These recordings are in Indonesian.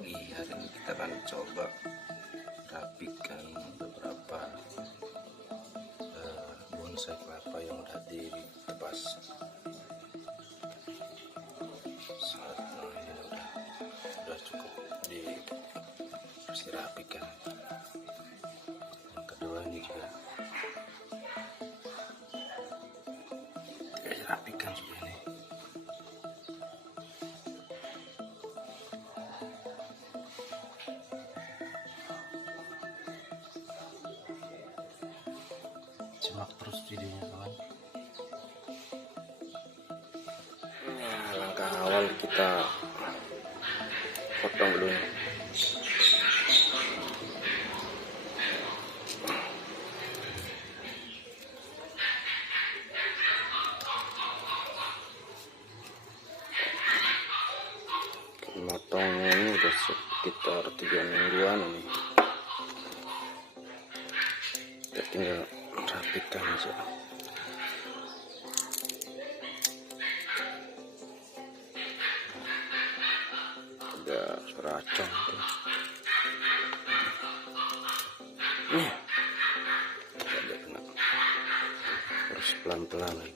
pagi. Hari ini kita akan coba rapikan beberapa bonsai kelapa yang udah ditebas. Ini udah cukup dirapikan. Yang kedua ini juga dirapikan juga nih. Simak terus videonya kawan. Nah, langkah awal kita potong dulu nih. Motongnya ini udah sekitar 3 mingguan ini. Kita tinggal rapikan aja. Ada racun tuh. Ada kena. Harus pelan-pelan lagi.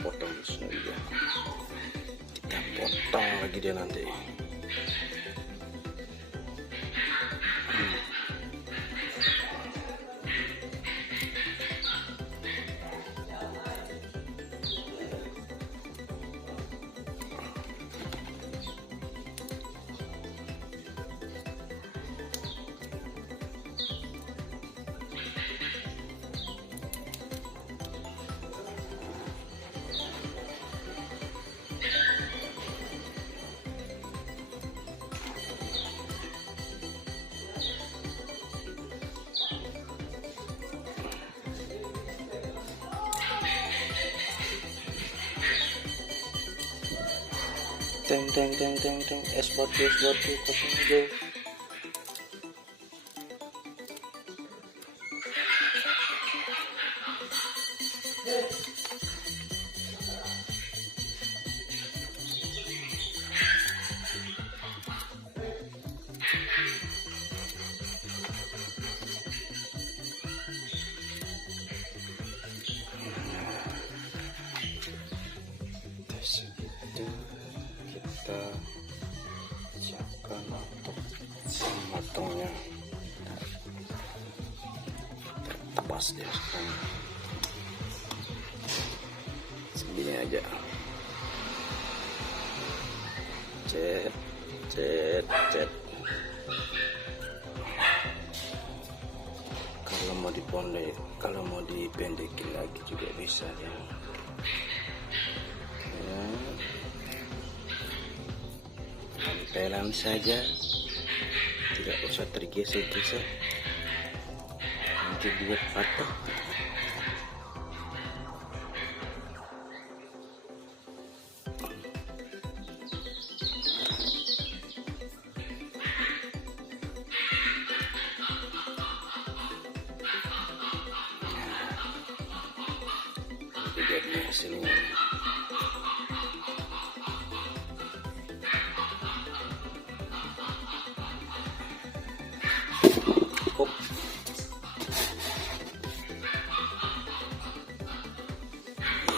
Potong saja. Kita potong lagi dia nanti. Teng S40 02. Kita siapkan untuk memotongnya. Tertebas dia sekarang. Segini aja. Cet. Kalau mau dipendekin lagi juga bisa ya. Tempelan saja, tidak usah tergeser-geser, nanti buat patah. Jadi hasilnya.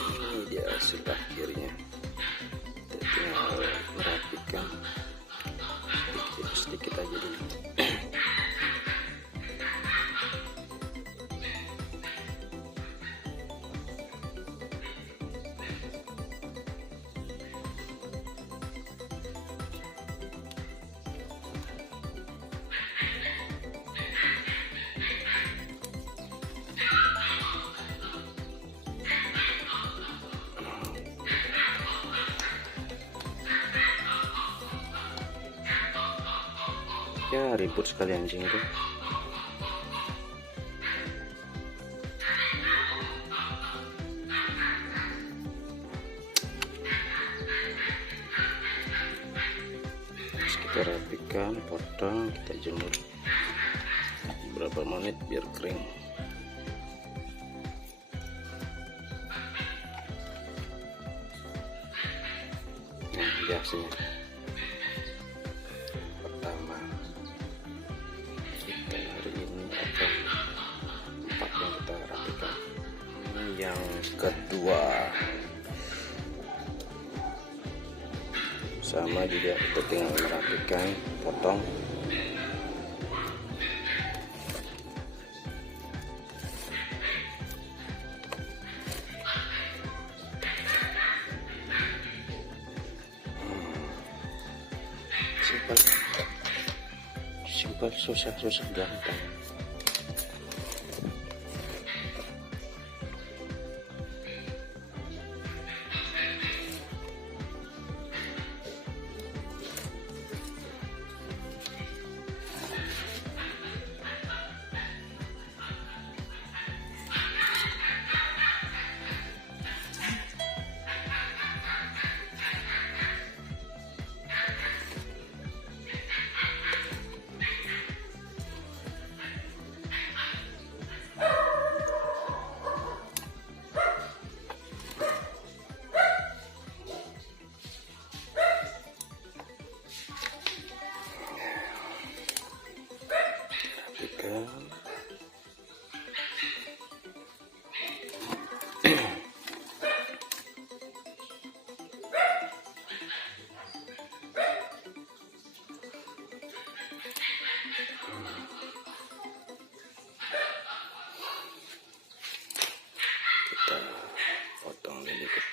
Ini dia hasil akhirnya. Kita tinggal merapikan. Ya ribut sekali anjing tuh. Terus kita rapikan, potong, kita jemur beberapa menit biar kering. Nah, biasanya pertama kita hari ini ada 4 yang kita rapikan. Ini yang kedua sama juga, kita tinggal merapikan, potong. Simpel, susah gampang. Kita potong sedikit.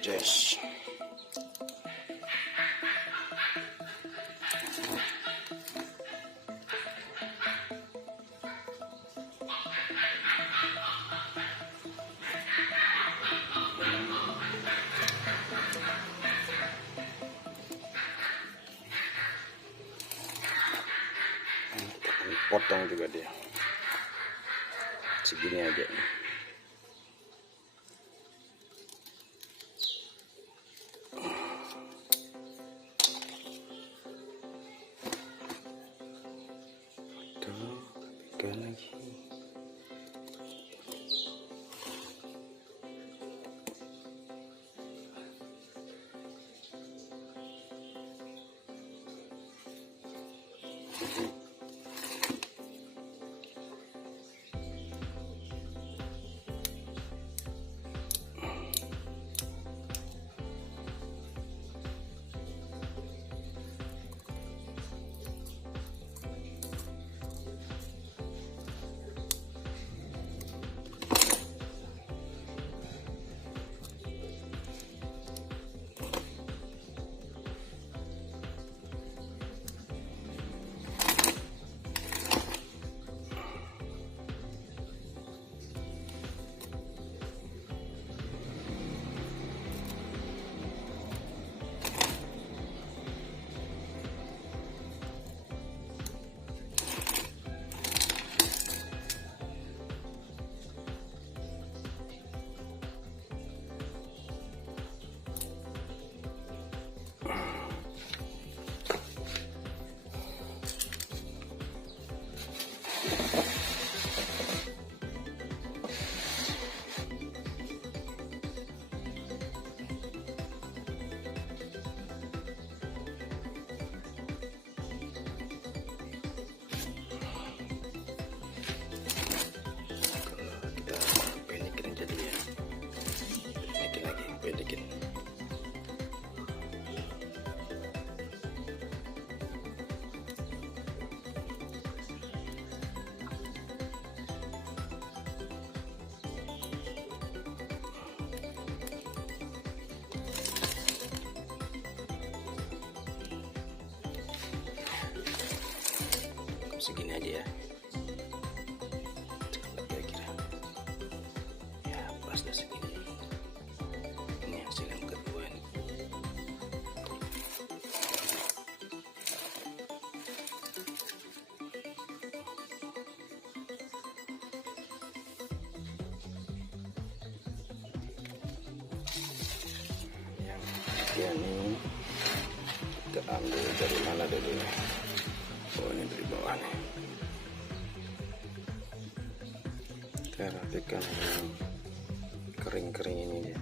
Yes. Potong juga dia segini aja. Rapikan lagi. segini aja ya. Coba kira-kira ya pas dah segini. Ini hasil yang kedua nih. Yang ketiga nih kita ambil dari mana dulu nih? Oh, ini dari bawah nih. Kita rapikan kering-kering ini dia.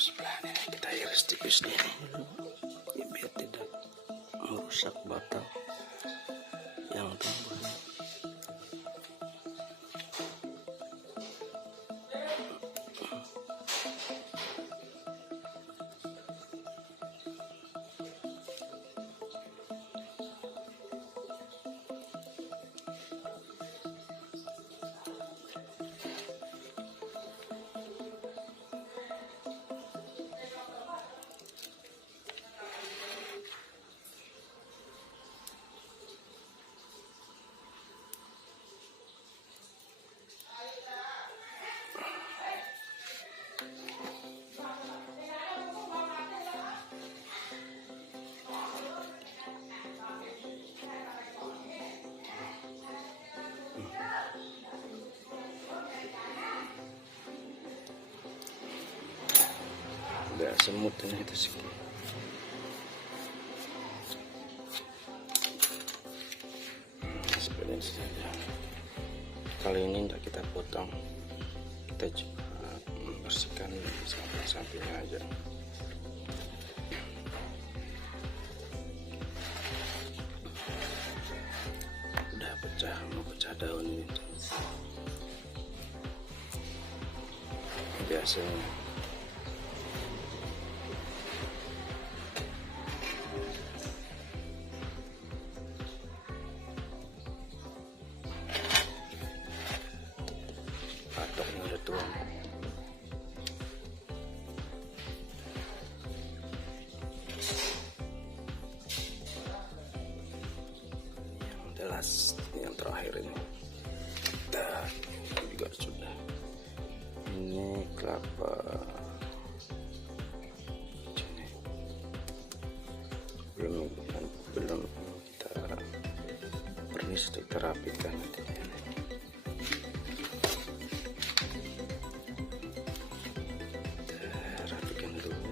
sebelah ini kita iris tipis nih ya, biar tidak merusak batang yang tumbuh. Udah semut ini itu sih. Seperti ini saja. Kali ini tidak kita potong, kita coba membersihkan samping-sampingnya aja. Udah pecah, mau pecah daun ini. Biasanya patoknya udah tua. Yang jelas yang terakhir ini juga sudah. Ini kelapa ini belum kita pernis, kita rapikan nanti. Rapikan dulu.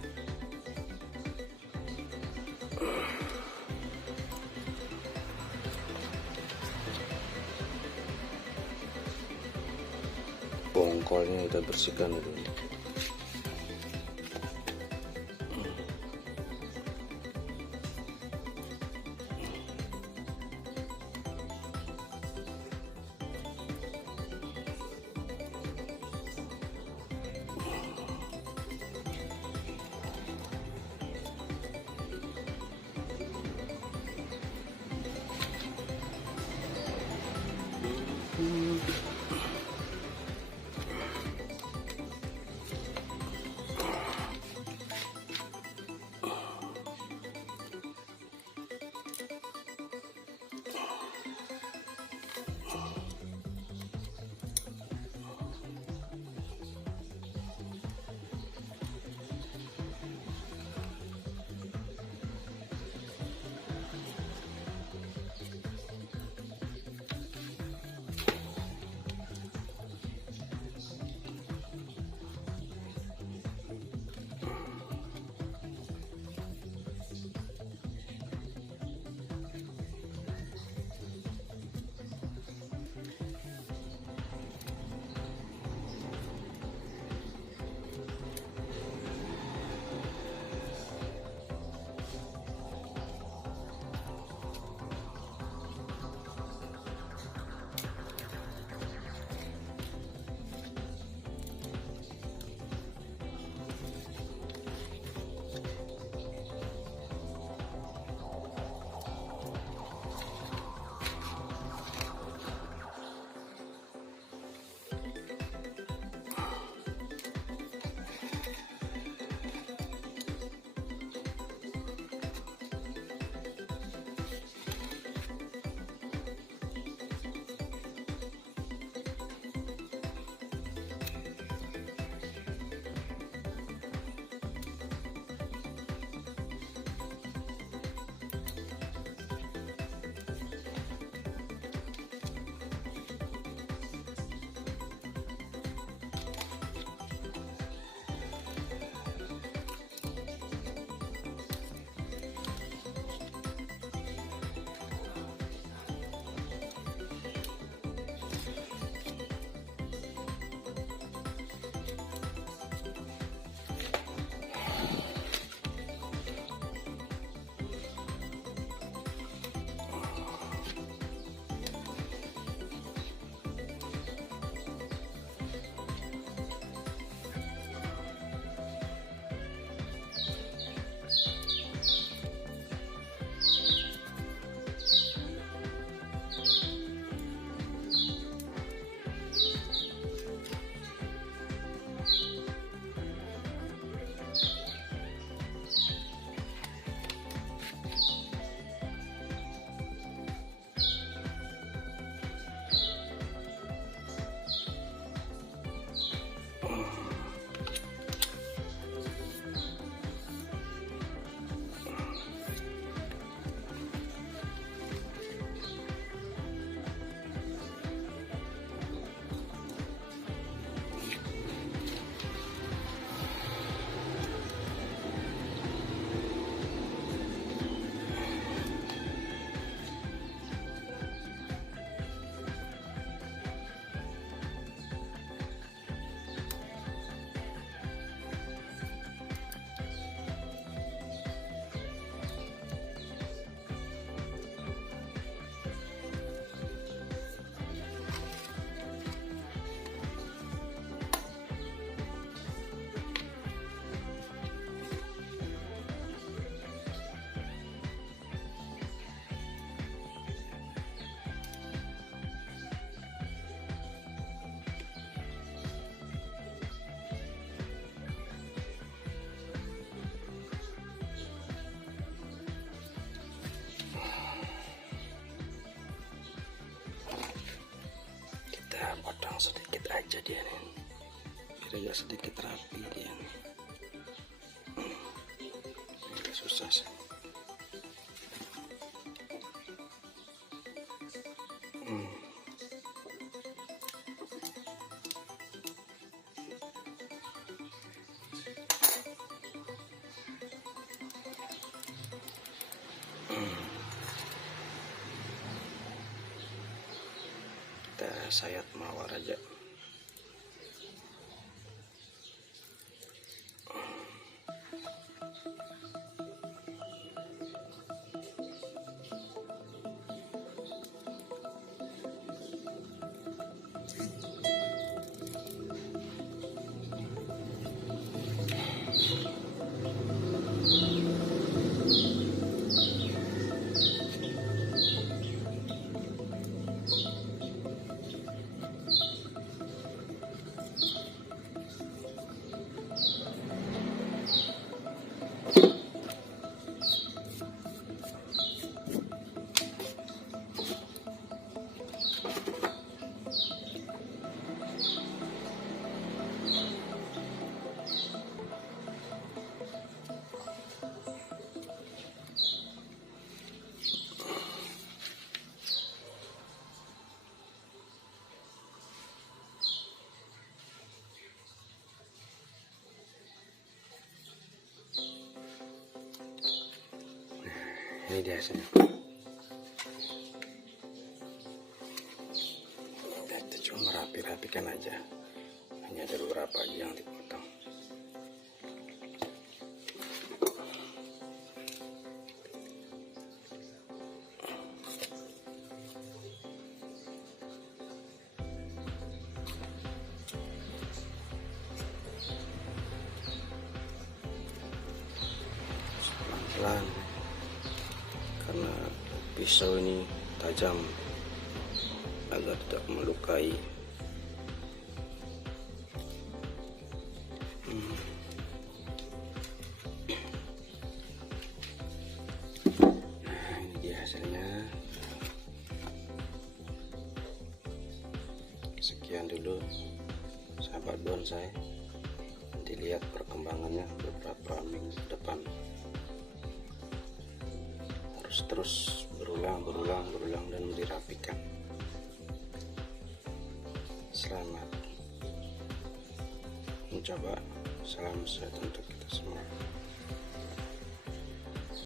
Bongkolnya kita bersihkan dulu. sedikit aja dia nih, biar agak sedikit rapi dia. Agak susah sih. Kita sayat mawar aja. Ini dia hasilnya. Kita cuma merapi-rapikan aja. Hanya ada beberapa aja yang dipotong. Pelan-pelan. Karena pisau ini tajam agar tidak melukai. Nah, ini dia hasilnya. Sekian dulu sahabat bonsai. Nanti lihat perkembangannya beberapa minggu depan. Terus berulang dan dirapikan. Selamat mencoba. Salam sehat untuk kita semua.